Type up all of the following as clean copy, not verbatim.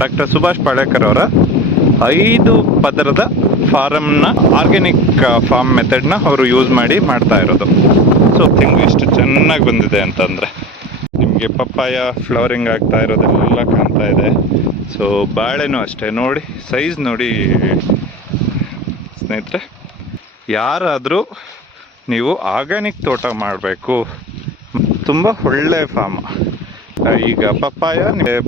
Doctor Subhash Palekar ಅವರ 5 ಪದರದ ಫಾರಮ್ನ organic form ಮೆಥಡ್ನ ಅವರು ಯೂಸ್ ಮಾಡಿ ಮಾಡ್ತಾ ಇರೋದು. ಸೊ ತಿಂಗು ಇಷ್ಟು ಚೆನ್ನಾಗಿ ಬಂದಿದೆ ಅಂತಂದರೆ ನಿಮಗೆ ಪಪ್ಪಾಯ ಫ್ಲವರಿಂಗ್ ಆಗ್ತಾ ಇರೋದೆಲ್ಲ ಕಾಣ್ತಾ ಇದೆ. ಸೊ ಬಾಳೆನೂ ಅಷ್ಟೇ, ನೋಡಿ ಸೈಜ್ ನೋಡಿ ಸ್ನೇಹಿತರೆ. ಯಾರಾದರೂ ನೀವು ಆರ್ಗ್ಯಾನಿಕ್ ತೋಟ ಮಾಡಬೇಕು, ತುಂಬ ಒಳ್ಳೆ ಫಾರ್ಮ್. ಈಗ papaya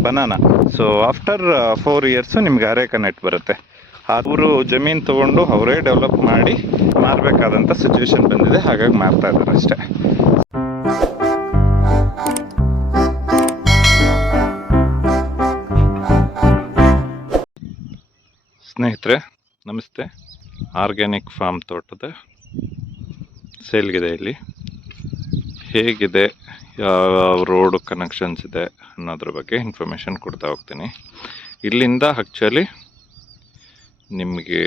banana, so after 4 years ನಿಮ್ಗೆ ಅರೇಕ ನೆಟ್ ಬರುತ್ತೆ. ಅವರು ಜಮೀನು ತೊಗೊಂಡು ಅವರೇ ಡೆವಲಪ್ ಮಾಡಿ ಮಾರಬೇಕಾದಂಥ ಸಿಚುವೇಶನ್ ಬಂದಿದೆ, ಹಾಗಾಗಿ ಮಾರ್ತಾ ಇದ್ದಾರೆ ಅಷ್ಟೇ. ಸ್ನೇಹಿತರೆ ನಮಸ್ತೆ. ಆರ್ಗ್ಯಾನಿಕ್ ಫಾರ್ಮ್ ತೋಟದ ಸೇಲ್ಗಿದೆ. ಇಲ್ಲಿ ಹೇಗಿದೆ, ಯಾವ ರೋಡ್ ಕನೆಕ್ಷನ್ಸ್ ಇದೆ ಅನ್ನೋದ್ರ ಬಗ್ಗೆ ಇನ್ಫಾರ್ಮೇಷನ್ ಕೊಡ್ತಾ ಹೋಗ್ತೀನಿ. ಇಲ್ಲಿಂದ ಆ್ಯಕ್ಚುಲಿ ನಿಮಗೆ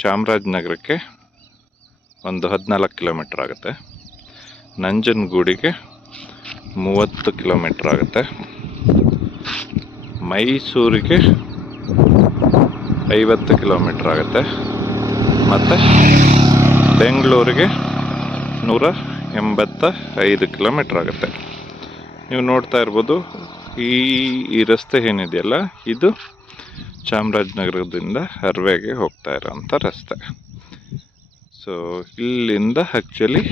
ಚಾಮರಾಜನಗರಕ್ಕೆ ಒಂದು 14 ಕಿಲೋಮೀಟ್ರ್ ಆಗುತ್ತೆ. ನಂಜನಗೂಡಿಗೆ 30 ಕಿಲೋಮೀಟ್ರ್ ಆಗುತ್ತೆ. ಮೈಸೂರಿಗೆ 50 ಕಿಲೋಮೀಟ್ರ್ ಆಗುತ್ತೆ. ಮತ್ತು ಬೆಂಗಳೂರಿಗೆ 185 ಕಿಲೋಮೀಟ್ರ್ ಆಗುತ್ತೆ. ನೀವು ನೋಡ್ತಾ ಇರ್ಬೋದು, ಈ ರಸ್ತೆ ಏನಿದೆಯಲ್ಲ, ಇದು ಚಾಮರಾಜನಗರದಿಂದ ಹರ್ವೆಗೆ ಹೋಗ್ತಾ ಇರೋಂಥ ರಸ್ತೆ. ಸೊ ಇಲ್ಲಿಂದ ಆ್ಯಕ್ಚುಲಿ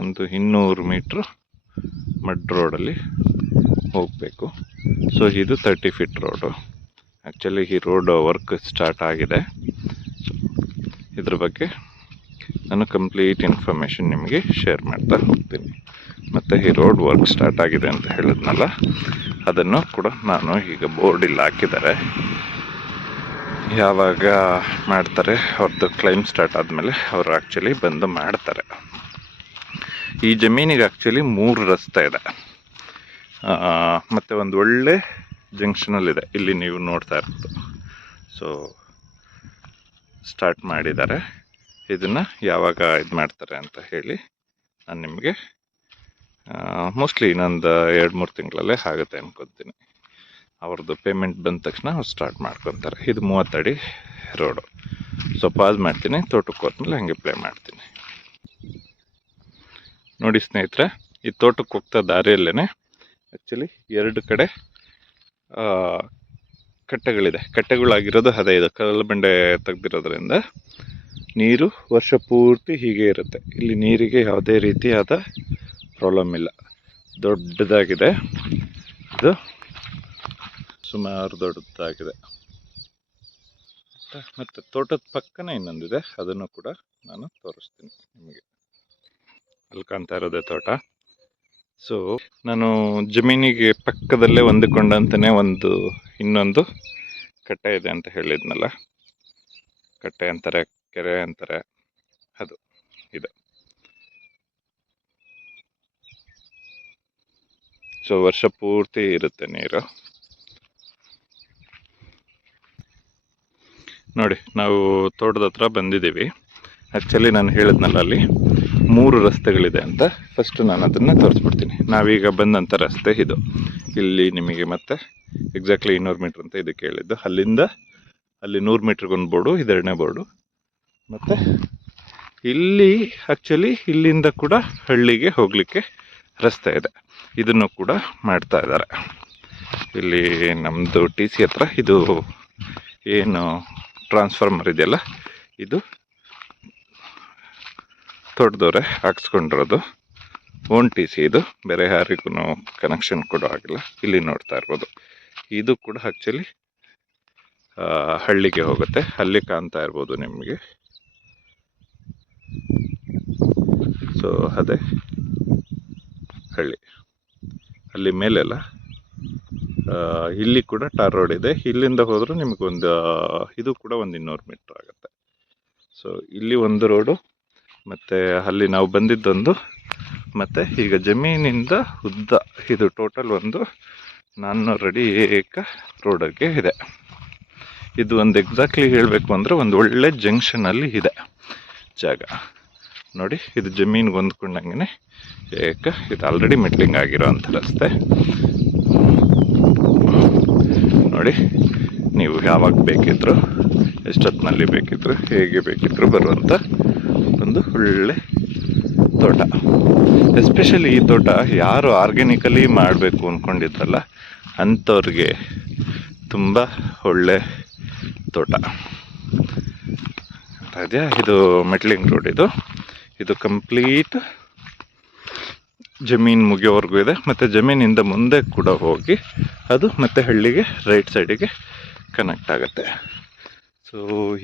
ಒಂದು 200 ಮೀಟ್ರು ಮಡ್ ರೋಡಲ್ಲಿ ಹೋಗಬೇಕು. ಸೊ ಇದು 30 ಫೀಟ್ ರೋಡು. ಆ್ಯಕ್ಚುಲಿ ಈ ರೋಡ್ ವರ್ಕ್ ಸ್ಟಾರ್ಟ್ ಆಗಿದೆ. ಇದ್ರ ಬಗ್ಗೆ ನಾನು ಕಂಪ್ಲೀಟ್ ಇನ್ಫಾರ್ಮೇಷನ್ ನಿಮಗೆ ಶೇರ್ ಮಾಡ್ತಾ ಹೋಗ್ತೀನಿ. ಮತ್ತು ಈ ರೋಡ್ ವರ್ಕ್ ಸ್ಟಾರ್ಟ್ ಆಗಿದೆ ಅಂತ ಹೇಳಿದ್ನಲ್ಲ, ಅದನ್ನು ಕೂಡ ನಾನು ಈಗ ಬೋರ್ಡಿಲ್ಲಿ ಹಾಕಿದ್ದಾರೆ. ಯಾವಾಗ ಮಾಡ್ತಾರೆ, ಅವ್ರದ್ದು ಕ್ಲೈಮ್ ಸ್ಟಾರ್ಟ್ ಆದಮೇಲೆ ಅವರು ಆ್ಯಕ್ಚುಲಿ ಬಂದು ಮಾಡ್ತಾರೆ. ಈ ಜಮೀನಿಗೆ ಆ್ಯಕ್ಚುಲಿ 3 ರಸ್ತೆ ಇದೆ, ಮತ್ತು ಒಂದು ಒಳ್ಳೆ ಜಂಕ್ಷನಲ್ಲಿದೆ. ಇಲ್ಲಿ ನೀವು ನೋಡ್ತಾ ಇರ್ಬೋದು. ಸೊ ಸ್ಟಾರ್ಟ್ ಮಾಡಿದ್ದಾರೆ. ಇದನ್ನು ಯಾವಾಗ ಇದು ಮಾಡ್ತಾರೆ ಅಂತ ಹೇಳಿ ನಾನು ನಿಮಗೆ ಮೋಸ್ಟ್ಲಿ ಇನ್ನೊಂದು 2-3 ತಿಂಗಳಲ್ಲೇ ಆಗುತ್ತೆ ಅನ್ಕೊತೀನಿ. ಅವ್ರದ್ದು ಪೇಮೆಂಟ್ ಬಂದ ತಕ್ಷಣ ಅವ್ರು ಸ್ಟಾರ್ಟ್ ಮಾಡ್ಕೊತಾರೆ. ಇದು 30 ಅಡಿ ರೋಡು. ಸೊ ಪಾಸ್ ಮಾಡ್ತೀನಿ, ತೋಟಕ್ಕೆ ಹೋದ್ಮೇಲೆ ಹಾಗೆ ಪ್ಲೇ ಮಾಡ್ತೀನಿ. ನೋಡಿ ಸ್ನೇಹಿತರೆ, ಈ ತೋಟಕ್ಕೆ ಹೋಗ್ತಾ ದಾರಿಯಲ್ಲೇ ಆ್ಯಕ್ಚುಲಿ 2 ಕಡೆ ಕಟ್ಟೆಗಳಿದೆ. ಕಟ್ಟೆಗಳಾಗಿರೋದು ಅದೇ, ಇದು ಕಲ್ಲು ಬಂಡೆ ತೆಗ್ದಿರೋದ್ರಿಂದ ನೀರು ವರ್ಷ ಪೂರ್ತಿ ಹೀಗೆ ಇರುತ್ತೆ. ಇಲ್ಲಿ ನೀರಿಗೆ ಯಾವುದೇ ರೀತಿಯಾದ ಪ್ರಾಬ್ಲಮ್ ಇಲ್ಲ. ದೊಡ್ಡದಾಗಿದೆ, ಇದು ಸುಮಾರು ದೊಡ್ಡದಾಗಿದೆ. ಮತ್ತು ತೋಟದ ಪಕ್ಕನೇ ಇನ್ನೊಂದಿದೆ, ಅದನ್ನು ಕೂಡ ನಾನು ತೋರಿಸ್ತೀನಿ ನಿಮಗೆ. ಅಲ್ಲಿ ಕಾಣ್ತಾ ಇರೋದೇ ತೋಟ. ಸೊ ನಾನು ಜಮೀನಿಗೆ ಪಕ್ಕದಲ್ಲೇ ಹೊಂದಿಕೊಂಡಂತಲೇ ಇನ್ನೊಂದು ಕಟ್ಟೆ ಇದೆ ಅಂತ ಹೇಳಿದ್ನಲ್ಲ, ಕಟ್ಟೆ ಅಂತಾರೆ, ಕೆರೆ ಅಂತಾರೆ, ಅದು ಇದು. ಸೊ ವರ್ಷ ಪೂರ್ತಿ ಇರುತ್ತೆ ನೀರು. ನೋಡಿ, ನಾವು ತೋಟದ ಹತ್ರ ಬಂದಿದ್ದೀವಿ. ಆ್ಯಕ್ಚುಲಿ ನಾನು ಹೇಳಿದ್ನಲ್ಲ, ಅಲ್ಲಿ 3 ರಸ್ತೆಗಳಿದೆ ಅಂತ. ಫಸ್ಟು ನಾನು ಅದನ್ನು ತೋರಿಸ್ಬಿಡ್ತೀನಿ. ನಾವೀಗ ಬಂದಂಥ ರಸ್ತೆ ಇದು. ಇಲ್ಲಿ ನಿಮಗೆ ಮತ್ತೆ ಎಕ್ಸಾಕ್ಟ್ಲಿ 200 ಮೀಟ್ರ್ ಅಂತ ಇದಕ್ಕೆ ಹೇಳಿದ್ದು. ಅಲ್ಲಿಂದ ಅಲ್ಲಿ 100 ಮೀಟ್ರಿಗೆ ಒಂದು ಬೋರ್ಡು, ಇದು 2ನೇ ಬೋರ್ಡು. ಮತ್ತು ಇಲ್ಲಿ ಆ್ಯಕ್ಚುಲಿ ಇಲ್ಲಿಂದ ಕೂಡ ಹಳ್ಳಿಗೆ ಹೋಗಲಿಕ್ಕೆ ರಸ್ತೆ ಇದೆ. ಇದನ್ನು ಕೂಡ ಮಾಡ್ತಾ ಇದ್ದಾರೆ. ಇಲ್ಲಿ ನಮ್ಮದು TC ಹತ್ರ ಇದು ಏನು ಟ್ರಾನ್ಸ್ಫಾರ್ಮರ್ ಇದೆಯಲ್ಲ, ಇದು ತೋಟದವರೇ ಹಾಕ್ಸ್ಕೊಂಡಿರೋದು. ಓನ್ TC ಇದು, ಬೇರೆ ಯಾರಿಗೂ ಕನೆಕ್ಷನ್ ಕೊಡೋ ಆಗಿಲ್ಲ. ಇಲ್ಲಿ ನೋಡ್ತಾ ಇರ್ಬೋದು, ಇದು ಕೂಡ ಆ್ಯಕ್ಚುಲಿ ಹಳ್ಳಿಗೆ ಹೋಗುತ್ತೆ. ಅಲ್ಲಿ ಕಾಣ್ತಾ ಇರ್ಬೋದು ನಿಮಗೆ. ಸೊ ಅದೇ ಹಳ್ಳಿ. ಅಲ್ಲಿ ಮೇಲೆಲ್ಲ ಇಲ್ಲಿ ಕೂಡ ಟಾರ್ ರೋಡ್ ಇದೆ. ಇಲ್ಲಿಂದ ಹೋದರೂ ನಿಮಗೊಂದು ಇದು ಕೂಡ ಒಂದು 200 ಮೀಟ್ರ್ ಆಗುತ್ತೆ. ಸೊ ಇಲ್ಲಿ ಒಂದು ರೋಡು, ಮತ್ತು ಅಲ್ಲಿ ನಾವು ಬಂದಿದ್ದೊಂದು, ಮತ್ತು ಈಗ ಜಮೀನಿಂದ ಉದ್ದ ಇದು ಟೋಟಲ್ ಒಂದು 400 ಅಡಿ ಏಕ ರೋಡಗೆ ಇದೆ. ಇದು ಒಂದು ಎಕ್ಸಾಕ್ಟ್ಲಿ ಹೇಳಬೇಕು ಅಂದರೆ ಒಂದು ಒಳ್ಳೆ ಜಂಕ್ಷನಲ್ಲಿ ಇದೆ ಜಾಗ. ನೋಡಿ, ಇದು ಜಮೀನಿಗೆ ಹೊಂದ್ಕೊಂಡಂಗೆ ಏಕ, ಇದು ಆಲ್ರೆಡಿ ಮೆಟ್ಲಿಂಗ್ ಆಗಿರೋ ಅಂಥ ರಸ್ತೆ. ನೋಡಿ, ನೀವು ಯಾವಾಗ ಬೇಕಿದ್ರು, ಎಷ್ಟೊತ್ತಿನಲ್ಲಿ ಬೇಕಿದ್ರು, ಹೇಗೆ ಬೇಕಿದ್ರು ಬರುವಂಥ ಒಂದು ಒಳ್ಳೆ ತೋಟ. ಎಸ್ಪೆಷಲಿ ಈ ತೋಟ ಯಾರು ಆರ್ಗ್ಯಾನಿಕಲಿ ಮಾಡಬೇಕು ಅಂದ್ಕೊಂಡಿದ್ರಲ್ಲ ಅಂಥವ್ರಿಗೆ ತುಂಬ ಒಳ್ಳೆ ತೋಟ. ಅದೇ ಇದು ಮೆಟ್ಲಿಂಗ್ ರೋಡ್, ಇದು ಕಂಪ್ಲೀಟ್ ಜಮೀನು ಮುಗಿಯೋವರೆಗೂ ಇದೆ. ಮತ್ತು ಜಮೀನಿಂದ ಮುಂದೆ ಕೂಡ ಹೋಗಿ ಅದು ಮತ್ತೆ ಹಳ್ಳಿಗೆ ರೈಟ್ ಸೈಡಿಗೆ ಕನೆಕ್ಟ್ ಆಗುತ್ತೆ. ಸೊ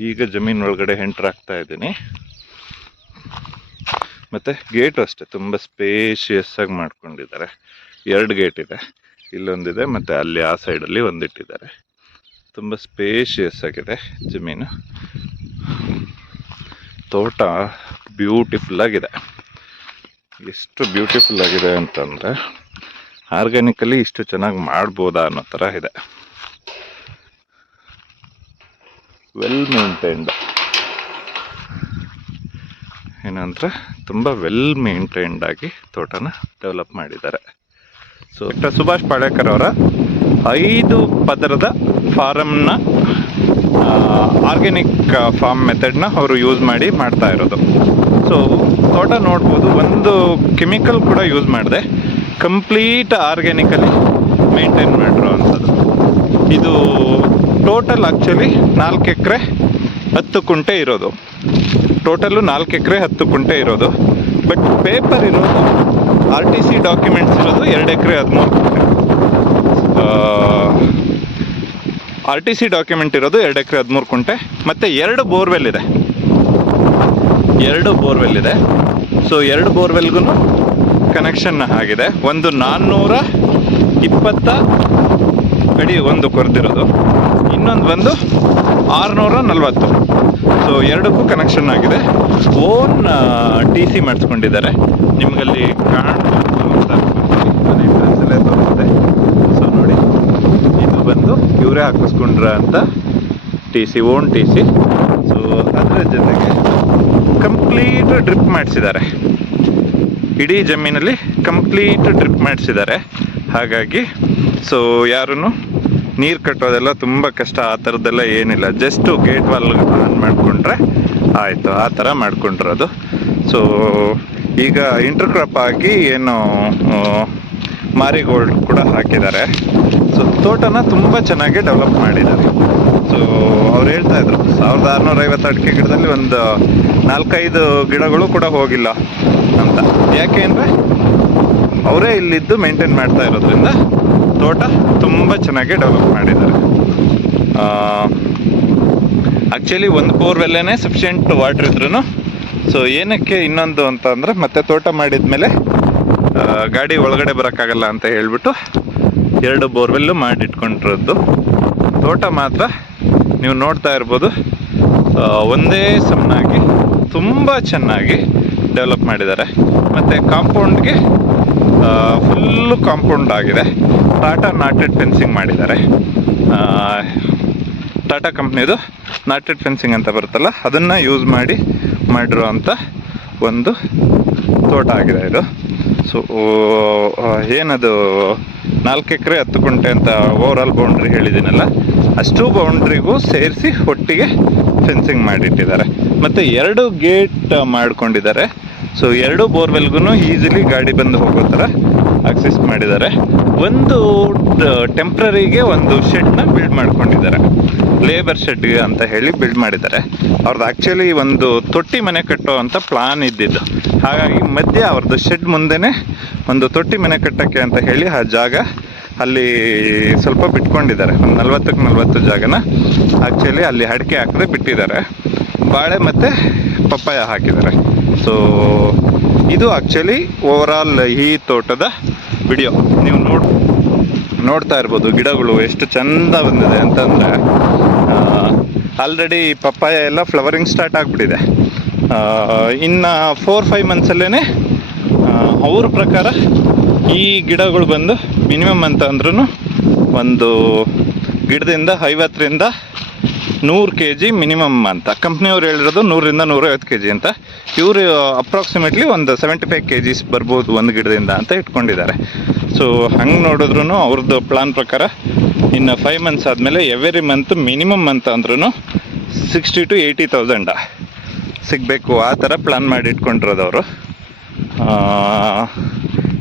ಈಗ ಜಮೀನು ಒಳಗಡೆ ಎಂಟರ್ ಆಗ್ತಾ ಇದ್ದೀನಿ. ಮತ್ತು ಗೇಟು ಅಷ್ಟೇ ತುಂಬ ಸ್ಪೇಷಿಯಸ್ ಆಗಿ ಮಾಡ್ಕೊಂಡಿದ್ದಾರೆ. 2 ಗೇಟ್ ಇದೆ, ಇಲ್ಲೊಂದಿದೆ ಮತ್ತು ಅಲ್ಲಿ ಆ ಸೈಡಲ್ಲಿ ಒಂದಿಟ್ಟಿದ್ದಾರೆ. ತುಂಬ ಸ್ಪೇಷಿಯಸ್ ಆಗಿದೆ ಜಮೀನು. ತೋಟ ಬ್ಯೂಟಿಫುಲ್ ಆಗಿದೆ. ಎಷ್ಟು ಬ್ಯೂಟಿಫುಲ್ ಆಗಿದೆ ಅಂತಂದರೆ ಆರ್ಗ್ಯಾನಿಕಲಿ ಇಷ್ಟು ಚೆನ್ನಾಗಿ ಮಾಡ್ಬೋದಾ ಅನ್ನೋ ಥರ ಇದೆ. ವೆಲ್ ಮೇಂಟೈನ್ಡ್, ಏನಂದರೆ ತುಂಬ ವೆಲ್ ಮೇಂಟೈನ್ಡ್ ಆಗಿ ತೋಟನ ಡೆವಲಪ್ ಮಾಡಿದ್ದಾರೆ. ಸೊ ಡಾಕ್ಟರ್ ಸುಭಾಷ್ ಪಾಳೇಕರ್ ಅವರ 5 ಪದರದ ಫಾರಮ್ನ ಆರ್ಗ್ಯಾನಿಕ್ ಫಾರ್ಮ್ ಮೆಥಡ್ನ ಅವರು ಯೂಸ್ ಮಾಡಿ ಮಾಡ್ತಾ ಇರೋದು. ಸೊ ತೋಟ ನೋಡ್ಬೋದು, ಒಂದು ಕೆಮಿಕಲ್ ಕೂಡ ಯೂಸ್ ಮಾಡಿದೆ, ಕಂಪ್ಲೀಟ್ ಆರ್ಗ್ಯಾನಿಕಲಿ ಮೇಂಟೈನ್ ಮಾಡಿರೋ ಅಂಥದ್ದು. ಇದು ಟೋಟಲ್ ಆ್ಯಕ್ಚುಲಿ 4 ಎಕರೆ 10 ಕುಂಟೆ ಇರೋದು. ಟೋಟಲ್ಲು 4 ಎಕರೆ 10 ಕುಂಟೆ ಇರೋದು. ಬಟ್ ಪೇಪರ್ ಇರೋದು RTC ಡಾಕ್ಯುಮೆಂಟ್ಸ್ ಇರೋದು 2 ಎಕರೆ 13 ಕುಂಟೆ. RTC ಡಾಕ್ಯುಮೆಂಟ್ ಇರೋದು 2 ಎಕರೆ 13 ಕುಂಟೆ. ಮತ್ತು 2 ಬೋರ್ವೆಲ್ ಇದೆ. 2 ಬೋರ್ವೆಲ್ ಇದೆ. ಸೊ 2 ಬೋರ್ವೆಲ್ಗೂ ಕನೆಕ್ಷನ್ ಆಗಿದೆ. ಒಂದು 420 ಅಡಿ ಒಂದು ಕೊರೆದಿರೋದು, ಇನ್ನೊಂದು ಬಂದು 640. ಸೊ 2ಕ್ಕೂ ಕನೆಕ್ಷನ್ ಆಗಿದೆ. Own TC ಮಾಡಿಸ್ಕೊಂಡಿದ್ದಾರೆ. ನಿಮಗಲ್ಲಿ ಕಾಣ್ಬೋದು ಅಂತ ಅನ್ಕೊಂತೀನಿ, ಎಂಟ್ರೆನ್ಸಲ್ಲೇ ತೋರಿಸಿದೆ. ಸೊ ನೋಡಿ, ಇದು ಬಂದು ಇವರೇ ಹಾಕಿಸ್ಕೊಂಡ್ರ ಅಂತ TC, ಓನ್ TC. ಸೊ ಅದರ ಜೊತೆಗೆ ಕಂಪ್ಲೀಟ್ ಡ್ರಿಪ್ ಮಾಡಿಸಿದ್ದಾರೆ. ಇಡೀ ಜಮೀನಲ್ಲಿ ಕಂಪ್ಲೀಟ್ ಡ್ರಿಪ್ ಮಾಡಿಸಿದ್ದಾರೆ. ಹಾಗಾಗಿ ಸೊ ಯಾರೂ ನೀರು ಕಟ್ಟೋದೆಲ್ಲ ತುಂಬ ಕಷ್ಟ, ಆ ಥರದ್ದೆಲ್ಲ ಏನಿಲ್ಲ. ಜಸ್ಟು ಗೇಟ್ ವಾಲ್ ಆನ್ ಮಾಡಿಕೊಂಡ್ರೆ ಆಯಿತು, ಆ ಥರ ಮಾಡ್ಕೊಂಡಿರೋದು. ಸೊ ಈಗ ಇಂಟರ್ ಕ್ರಾಪ್ ಆಗಿ ಏನು ಮಾರಿಗೋಲ್ಡ್ ಕೂಡ ಹಾಕಿದ್ದಾರೆ. ಸೊ ತೋಟನ ತುಂಬ ಚೆನ್ನಾಗಿ ಡೆವಲಪ್ ಮಾಡಿದ್ದಾರೆ. ಸೊ ಅವ್ರು ಹೇಳ್ತಾ ಇದ್ರು 1650 ಅಡಿಕೆ ಗಿಡದಲ್ಲಿ ಒಂದು 4-5 ಗಿಡಗಳು ಕೂಡ ಹೋಗಿಲ್ಲ ಅಂತ. ಯಾಕೆ ಅಂದರೆ ಅವರೇ ಇಲ್ಲಿದ್ದು ಮೇಂಟೈನ್ ಮಾಡ್ತಾ ಇರೋದ್ರಿಂದ ತೋಟ ತುಂಬ ಚೆನ್ನಾಗಿ ಡೆವಲಪ್ ಮಾಡಿದ್ದಾರೆ. ಆ್ಯಕ್ಚುಲಿ ಒಂದು ಬೋರ್ವೆಲ್ಲೇ ಸಫಿಷಿಯೆಂಟ್ ವಾಟ್ರ್ ಇದ್ರೂ ಸೊ ಏನಕ್ಕೆ ಇನ್ನೊಂದು ಅಂತ ಅಂದರೆ ಮತ್ತೆ ತೋಟ ಮಾಡಿದ ಮೇಲೆ ಗಾಡಿ ಒಳಗಡೆ ಬರೋಕ್ಕಾಗಲ್ಲ ಅಂತ ಹೇಳ್ಬಿಟ್ಟು 2 ಬೋರ್ವೆಲ್ಲು ಮಾಡಿಟ್ಕೊಂಡಿರೋದು. ತೋಟ ಮಾತ್ರ ನೀವು ನೋಡ್ತಾ ಇರ್ಬೋದು, ಒಂದೇ ಸಮನಾಗಿ ತುಂಬ ಚೆನ್ನಾಗಿ ಡೆವಲಪ್ ಮಾಡಿದ್ದಾರೆ. ಮತ್ತು ಕಾಂಪೌಂಡ್ಗೆ ಫುಲ್ಲು ಕಾಂಪೌಂಡ್ ಆಗಿದೆ. ಟಾಟಾ ನಾಟೆಡ್ ಫೆನ್ಸಿಂಗ್ ಮಾಡಿದ್ದಾರೆ. ಟಾಟಾ ಕಂಪ್ನಿದು ನಾಟೆಡ್ ಫೆನ್ಸಿಂಗ್ ಅಂತ ಬರುತ್ತಲ್ಲ, ಅದನ್ನು ಯೂಸ್ ಮಾಡಿರೋ ಅಂಥ ಒಂದು ತೋಟ ಆಗಿದೆ ಇದು. ಸೊ ಏನದು 4 ಎಕರೆ 10 ಕುಂಟೆ ಅಂತ ಓವರಾಲ್ ಬೌಂಡ್ರಿ ಹೇಳಿದ್ದೀನಲ್ಲ, ಅಷ್ಟು ಬೌಂಡ್ರಿಗೂ ಸೇರಿಸಿ ಒಟ್ಟಿಗೆ ಫೆನ್ಸಿಂಗ್ ಮಾಡಿಟ್ಟಿದ್ದಾರೆ. ಮತ್ತು 2 ಗೇಟ್ ಮಾಡ್ಕೊಂಡಿದ್ದಾರೆ. ಸೊ 2 ಬೋರ್ವೆಲ್ಗೂ ಈಸಿಲಿ ಗಾಡಿ ಬಂದು ಹೋಗೋ ಥರ ಆಕ್ಸೆಸ್ ಮಾಡಿದ್ದಾರೆ. ಒಂದು ಟೆಂಪ್ರರಿಗೆ ಒಂದು ಶೆಡ್ನ ಬಿಲ್ಡ್ ಮಾಡ್ಕೊಂಡಿದ್ದಾರೆ, ಲೇಬರ್ ಶೆಡ್ ಅಂತ ಹೇಳಿ ಬಿಲ್ಡ್ ಮಾಡಿದ್ದಾರೆ. ಅವ್ರದ್ದು ಆ್ಯಕ್ಚುಲಿ ಒಂದು ತೊಟ್ಟಿ ಮನೆ ಕಟ್ಟೋ ಅಂತ ಪ್ಲಾನ್ ಇದ್ದಿದ್ದು. ಹಾಗಾಗಿ ಮಧ್ಯೆ ಅವ್ರದ್ದು ಶೆಡ್ ಮುಂದೆನೇ ಒಂದು ತೊಟ್ಟಿ ಮನೆ ಕಟ್ಟೋಕ್ಕೆ ಅಂತ ಹೇಳಿ ಆ ಜಾಗ ಅಲ್ಲಿ ಸ್ವಲ್ಪ ಬಿಟ್ಕೊಂಡಿದ್ದಾರೆ. ಒಂದು 40-40 ಜಾಗನ ಆ್ಯಕ್ಚುಲಿ ಅಲ್ಲಿ ಅಡಿಕೆ ಹಾಕದೆ ಬಿಟ್ಟಿದ್ದಾರೆ. ಬಾಳೆ ಮತ್ತು ಪಪ್ಪಾಯ ಹಾಕಿದ್ದಾರೆ. ಸೊ ಇದು ಆ್ಯಕ್ಚುಲಿ ಓವರಾಲ್ ಈ ತೋಟದ ವಿಡಿಯೋ. ನೀವು ನೋಡ್ತಾ ಇರ್ಬೋದು ಗಿಡಗಳು ಎಷ್ಟು ಚೆಂದ ಬಂದಿದೆ ಅಂತಂದರೆ, ಆಲ್ರೆಡಿ ಪಪ್ಪಾಯ ಎಲ್ಲ ಫ್ಲವರಿಂಗ್ ಸ್ಟಾರ್ಟ್ ಆಗಿಬಿಟ್ಟಿದೆ. ಇನ್ನು 4-5 ಮಂತ್ಸಲ್ಲೇ ಅವ್ರ ಪ್ರಕಾರ ಈ ಗಿಡಗಳು ಬಂದು ಮಿನಿಮಮ್ ಅಂತ ಅಂದ್ರೂ ಒಂದು ಗಿಡದಿಂದ 50-100 kg ಮಿನಿಮಮ್ ಅಂತ ಕಂಪ್ನಿಯವ್ರು ಹೇಳಿರೋದು. 100-150 kg ಅಂತ. ಇವರು ಅಪ್ರಾಕ್ಸಿಮೇಟ್ಲಿ ಒಂದು 75 kgs ಬರ್ಬೋದು ಒಂದು ಗಿಡದಿಂದ ಅಂತ ಇಟ್ಕೊಂಡಿದ್ದಾರೆ. ಸೊ ಹಂಗೆ ನೋಡಿದ್ರೂ ಅವ್ರದ್ದು ಪ್ಲಾನ್ ಪ್ರಕಾರ ಇನ್ನು 5 ಮಂತ್ಸ್ ಆದಮೇಲೆ ಎವ್ರಿ ಮಂತ್ ಮಿನಿಮಮ್ ಅಂತ ಅಂದ್ರೂ 60,000 to 80,000 ಸಿಗಬೇಕು. ಆ ಥರ ಪ್ಲ್ಯಾನ್ ಮಾಡಿ ಇಟ್ಕೊಂಡಿರೋದವರು.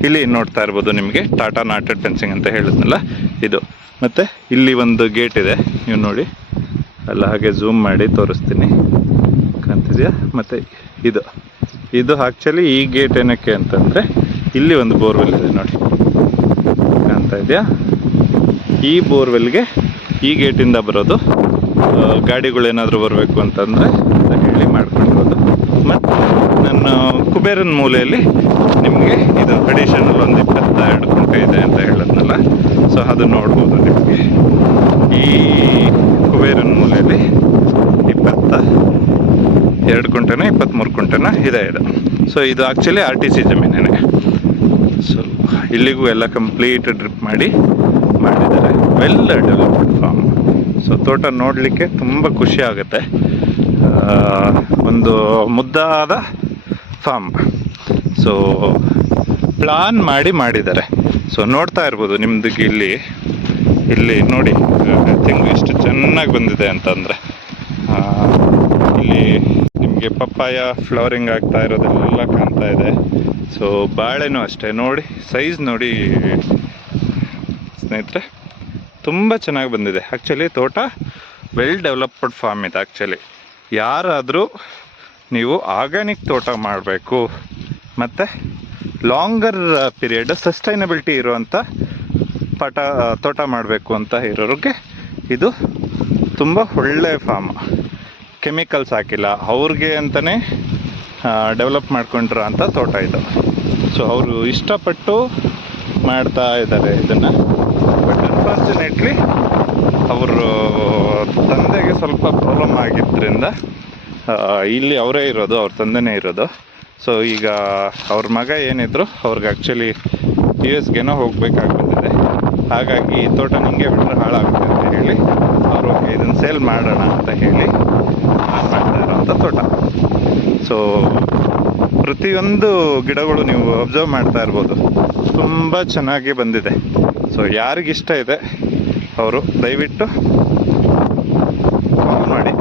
ಇಲ್ಲಿ ನೋಡ್ತಾ ಇರ್ಬೋದು ನಿಮಗೆ ಟಾಟಾ ನಾಟೆಡ್ ಫೆನ್ಸಿಂಗ್ ಅಂತ ಹೇಳಿದ್ನಲ್ಲ ಇದು. ಮತ್ತು ಇಲ್ಲಿ ಒಂದು ಗೇಟ್ ಇದೆ, ನೀವು ನೋಡಿ ಅಲ್ಲ, ಹಾಗೆ ಝೂಮ್ ಮಾಡಿ ತೋರಿಸ್ತೀನಿ, ಕಾಣ್ತಿದೆಯಾ? ಮತ್ತು ಇದು ಆ್ಯಕ್ಚುಲಿ ಈ ಗೇಟ್ ಏನಕ್ಕೆ ಅಂತಂದರೆ ಇಲ್ಲಿ ಒಂದು ಬೋರ್ವೆಲ್ ಇದೆ ನೋಡಿ, ಕಾಣ್ತಾ ಇದೆಯಾ? ಈ ಬೋರ್ವೆಲ್ಗೆ ಈ ಗೇಟಿಂದ ಬರೋದು. ಗಾಡಿಗಳೇನಾದರೂ ಬರಬೇಕು ಅಂತಂದರೆ ಅಂತ ಹೇಳಿ ಮಾಡ್ಕೊಂಡಿರೋದು. ಮತ್ತು ನನ್ನ ಕುಬೇರನ ಮೂಲೆಯಲ್ಲಿ ನಿಮಗೆ ಇದು ಅಡಿಷನಲ್ ಒಂದು 22 ಕುಂಟೆ ಇದೆ ಅಂತ ಹೇಳಿದ್ನಲ್ಲ, ಸೊ ಅದು ನೋಡ್ಬೋದು ನಿಮಗೆ. ಈ ಕುಬೇರನ ಮೂಲೆಯಲ್ಲಿ 22 ಕುಂಟೆನ 23 ಕುಂಟೆನ ಇದೆ ಇದು. ಸೊ ಇದು ಆ್ಯಕ್ಚುಲಿ RTC ಜಮೀನೇನೆ. ಸೊ ಇಲ್ಲಿಗೂ ಎಲ್ಲ ಕಂಪ್ಲೀಟ್ ಡ್ರಿಪ್ ಮಾಡಿದ್ದಾರೆ. Well developed farm. ಸೊ ತೋಟ ನೋಡಲಿಕ್ಕೆ ತುಂಬ ಖುಷಿ ಆಗುತ್ತೆ. ಒಂದು ಮುದ್ದಾದ ಫಾರ್ಮ್. ಸೊ ಪ್ಲಾನ್ ಮಾಡಿದ್ದಾರೆ. ಸೊ ನೋಡ್ತಾ ಇರ್ಬೋದು ನಿಮ್ದು ಇಲ್ಲಿ ನೋಡಿ ತೆಂಗು ಎಷ್ಟು ಚೆನ್ನಾಗಿ ಬಂದಿದೆ ಅಂತಂದರೆ. ಇಲ್ಲಿ ನಿಮಗೆ ಪಪ್ಪಾಯ ಫ್ಲವರಿಂಗ್ ಆಗ್ತಾ ಇರೋದೆಲ್ಲ ಕಾಣ್ತಾ ಇದೆ. ಸೊ ಬಾಳೆನೂ ಅಷ್ಟೇ ನೋಡಿ, ಸೈಜ್ ನೋಡಿ ಸ್ನೇಹಿತರೆ, ತುಂಬ ಚೆನ್ನಾಗಿ ಬಂದಿದೆ. ಆ್ಯಕ್ಚುಲಿ ತೋಟ ವೆಲ್ ಡೆವಲಪ್ಡ್ ಫಾರ್ಮ್ ಇದೆ. ಆ್ಯಕ್ಚುಲಿ ಯಾರಾದರೂ ನೀವು ಆರ್ಗ್ಯಾನಿಕ್ ತೋಟ ಮಾಡಬೇಕು ಮತ್ತು ಲಾಂಗರ್ ಪೀರಿಯಡ್ ಸಸ್ಟೈನಬಿಲಿಟಿ ಇರುವಂಥ ತೋಟ ಮಾಡಬೇಕು ಅಂತ ಇರೋರಿಗೆ ಇದು ತುಂಬ ಒಳ್ಳೆಯ ಫಾರ್ಮ್. ಕೆಮಿಕಲ್ಸ್ ಹಾಕಿಲ್ಲ, ಅವ್ರಿಗೆ ಅಂತಲೇ ಡೆವಲಪ್ ಮಾಡ್ಕೊಂಡಿರೋ ಅಂಥ ತೋಟ ಇದು. ಸೊ ಅವರು ಇಷ್ಟಪಟ್ಟು ಮಾಡ್ತಾ ಇದ್ದಾರೆ ಇದನ್ನು. ಬಟ್ ಅನ್ಫಾರ್ಚುನೇಟ್ಲಿ ಅವರು ತಂದೆಗೆ ಸ್ವಲ್ಪ ಪ್ರಾಬ್ಲಮ್ ಆಗಿದ್ದರಿಂದ ಇಲ್ಲಿ ಅವರೇ ಇರೋದು, ಅವ್ರ ತಂದೆನೇ ಇರೋದು. ಸೊ ಈಗ ಅವ್ರ ಮಗ ಏನಿದ್ರು ಅವ್ರಿಗೆ ಆ್ಯಕ್ಚುಲಿ US ಹೋಗ್ಬೇಕಾಗಿ ಬಂದಿದೆ. ಹಾಗಾಗಿ ಈ ತೋಟ ನಿಮಗೆ ಬಿಟ್ಟರೆ ಹಾಳಾಗುತ್ತೆ ಅಂತ ಹೇಳಿ ಅವರು ಇದನ್ನು ಸೇಲ್ ಮಾಡೋಣ ಅಂತ ಹೇಳಿ ಮಾಡ್ತಾ ಇರೋಂಥ ತೋಟ. ಸೊ ಪ್ರತಿಯೊಂದು ಗಿಡಗಳು ನೀವು ಅಬ್ಸರ್ವ್ ಮಾಡ್ತಾ ಇರ್ಬೋದು, ತುಂಬ ಚೆನ್ನಾಗಿ ಬಂದಿದೆ. ಸೊ ಯಾರಿಗಿಷ್ಟ ಇದೆ ಅವರು ದಯವಿಟ್ಟು ಕಾಲ್ ಮಾಡಿ,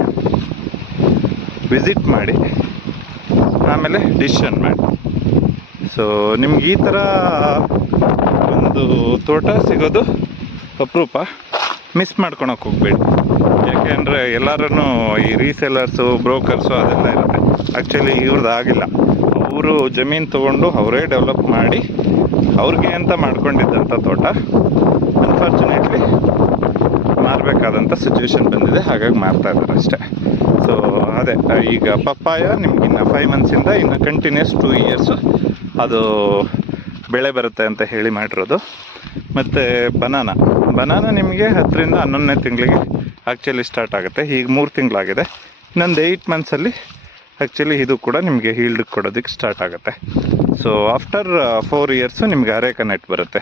ವಿಸಿಟ್ ಮಾಡಿ, ಆಮೇಲೆ ಡಿಸಿಷನ್ ಮಾಡಿ. ಸೊ ನಿಮ್ಗೆ ಈ ಥರ ಒಂದು ತೋಟ ಸಿಗೋದು ಅಪರೂಪ. ಮಿಸ್ ಮಾಡ್ಕೊಳಕ್ಕೆ ಹೋಗ್ಬೇಡಿ. ಯಾಕೆಂದರೆ ಎಲ್ಲರೂ ಈ ರೀಸೇಲರ್ಸು, ಬ್ರೋಕರ್ಸು ಅದೆಲ್ಲ ಇರುತ್ತೆ. ಆ್ಯಕ್ಚುಲಿ ಇವ್ರದ್ದು ಆಗಿಲ್ಲ. ಅವರು ಜಮೀನು ತೊಗೊಂಡು ಅವರೇ ಡೆವಲಪ್ ಮಾಡಿ ಅವ್ರಿಗೆ ಅಂತ ಮಾಡ್ಕೊಂಡಿದ್ದಂಥ ತೋಟ ಅನ್ಫಾರ್ಚುನೇಟ್ಲಿ ಮಾರಬೇಕಾದಂಥ ಸಿಚುವೇಶನ್ ಬಂದಿದೆ. ಹಾಗಾಗಿ ಮಾರ್ತಾ ಇದ್ದಾರೆ ಅಷ್ಟೇ. ಸೊ ಅದೇ ಈಗ ಪಪ್ಪಾಯ ನಿಮ್ಗೆ ಇನ್ನು 5 ಮಂತ್ಸಿಂದ ಇನ್ನು ಕಂಟಿನ್ಯೂಸ್ 2 ಇಯರ್ಸು ಅದು ಬೆಳೆ ಬರುತ್ತೆ ಅಂತ ಹೇಳಿ ಮಾಡಿರೋದು. ಮತ್ತು ಬನಾನ ನಿಮಗೆ 10ರಿಂದ 11ನೇ ತಿಂಗಳಿಗೆ ಆ್ಯಕ್ಚುಲಿ ಸ್ಟಾರ್ಟ್ ಆಗುತ್ತೆ. ಈಗ 3 ತಿಂಗಳಾಗಿದೆ. ಇನ್ನೊಂದು 8 ಮಂತ್ಸಲ್ಲಿ ಆ್ಯಕ್ಚುಲಿ ಇದು ಕೂಡ ನಿಮಗೆ ಹೀಲ್ಡ್ ಕೊಡೋದಕ್ಕೆ ಸ್ಟಾರ್ಟ್ ಆಗುತ್ತೆ. ಸೊ ಆಫ್ಟರ್ 4 ಇಯರ್ಸು ನಿಮ್ಗೆ ಅರೇಕ ನೆಟ್ ಬರುತ್ತೆ.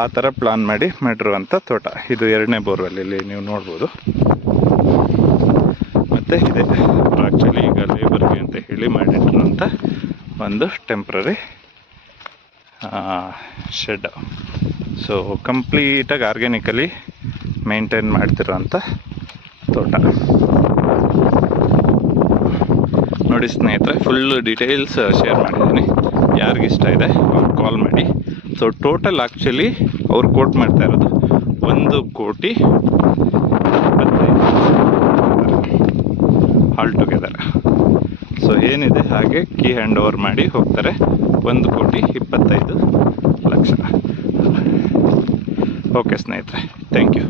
ಆ ಥರ ಪ್ಲಾನ್ ಮಾಡಿರುವಂಥ ತೋಟ ಇದು. 2ನೇ ಬೋರ್ವೆಲ್ಲಿ ನೀವು ನೋಡ್ಬೋದು. ಮತ್ತು ಇದೆ ಆ್ಯಕ್ಚುಲಿ ಈಗ ಲೇಬರ್ಗೆ ಅಂತ ಹೇಳಿ ಮಾಡಿಟ್ಟಿರುವಂಥ ಒಂದು ಟೆಂಪ್ರರಿ ಶೆಡ್. ಸೊ ಕಂಪ್ಲೀಟಾಗಿ ಆರ್ಗ್ಯಾನಿಕಲಿ ಮೇಂಟೈನ್ ಮಾಡ್ತಿರೋಂಥ ತೋಟ ನೋಡಿ ಸ್ನೇಹಿತರೆ. ಫುಲ್ಲು ಡೀಟೇಲ್ಸ್ ಶೇರ್ ಮಾಡಿದ್ದೀನಿ. ಯಾರಿಗಿಷ್ಟ ಇದೆ ಅವ್ರು ಕಾಲ್ ಮಾಡಿ. ಸೊ ಟೋಟಲ್ ಆ್ಯಕ್ಚುಲಿ ಅವ್ರು ಕೋಟ್ ಮಾಡ್ತಾ ಇರೋದು 1,25,00,000 ಆಲ್ ಟುಗೆದರ್. ಸೊ ಏನಿದೆ ಹಾಗೆ ಕೀ ಹ್ಯಾಂಡ್ ಓವರ್ ಮಾಡಿ ಹೋಗ್ತಾರೆ. 1,25,00,000. ಓಕೆ ಸ್ನೇಹಿತರೆ, ಥ್ಯಾಂಕ್ ಯು.